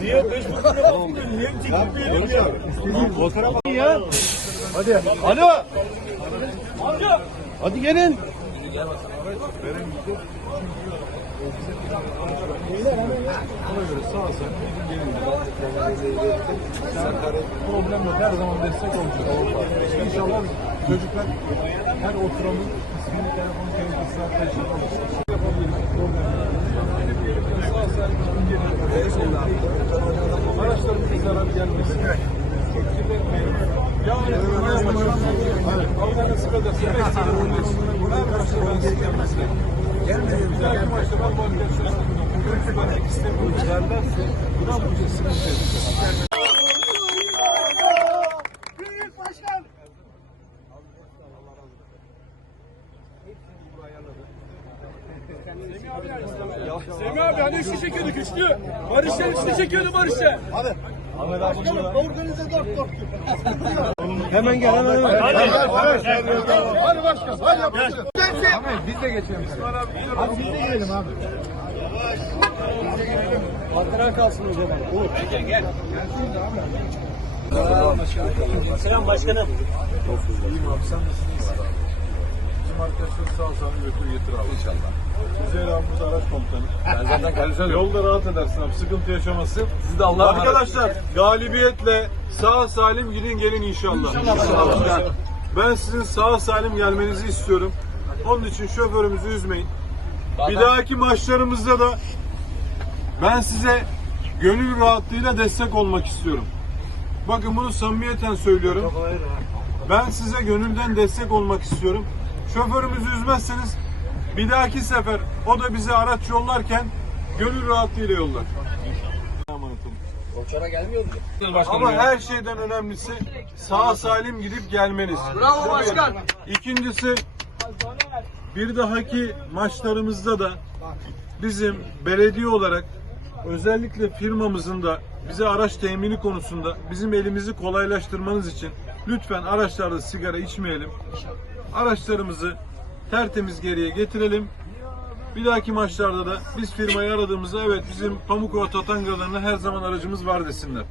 Niye Facebook'ta bakmıyorsun? Niye TikTok'ta ya? Fotoğraf ya. Hadi. Alo. Hadi gelin. problem yok. Her zaman destek olacak. İnşallah çocuklar her oturanın ismini, telefonu, Yapmaya başlayalım. Allah'ın nasip ederse 5 sene 15 sene her maçta ben size gelmesine. Bir dahaki maçta ben bu arkadaşlarımla görüntülenmek istemiyorum. Gelmezse inan bu işe sıkıntı yaşayacağız. Semih abi hani üçlü çekiyorduk üçlü. Barış'la üçlü çekiyordu Barış'la. Hadi. Ahmet abi burada. Organize dört dört. Hemen gel hemen hemen. Hadi. Hadi. Hadi başkan. Hadi yapıştır. Ahmet biz de geçelim. Hadi biz de girelim abi. Hatıra kalsın o zaman. Selam başkanım. İyiyim abi sen nasılsın? Bizim arkadaşlar sağ salim götür getir abi. İnşallah. Abi burada araç komutanı. Ben zaten geleceğim. Yolda rahat edersin abi. Sıkıntı yaşamasın. Siz de Allah'a Arkadaşlar galibiyetle sağ salim gidin gelin inşallah. İnşallah. Ben sizin sağ salim gelmenizi istiyorum. Onun için şoförümüzü üzmeyin. Bir dahaki maçlarımızda da ben size gönül rahatlığıyla destek olmak istiyorum. Bakın bunu samimiyeten söylüyorum. Ben size gönülden destek olmak istiyorum. Şoförümüzü üzmezseniz bir dahaki sefer o da bize araç yollarken gönül rahatlığıyla yollar. Boçara gelmiyor mu? Ama her şeyden önemlisi sağ salim gidip gelmeniz. Bravo başkan. İkincisi bir dahaki maçlarımızda da bizim belediye olarak özellikle firmamızın da bize araç temini konusunda bizim elimizi kolaylaştırmanız için lütfen araçlarda sigara içmeyelim. Araçlarımızı tertemiz geriye getirelim. Bir dahaki maçlarda da biz firmayı aradığımızda evet bizim Pamukova Tatangalarına her zaman aracımız var desinler.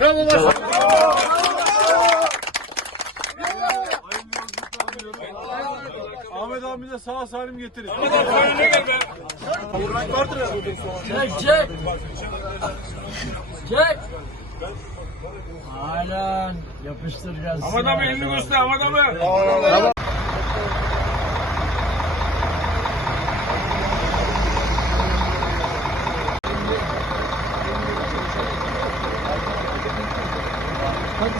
Bravo başkan. Ahmet abi de sağ salim getirin. Önüne gel be. Çek çek. Çek. Aynen. Yapıştıracağız. Havada mı elini göster havada mı? Kaç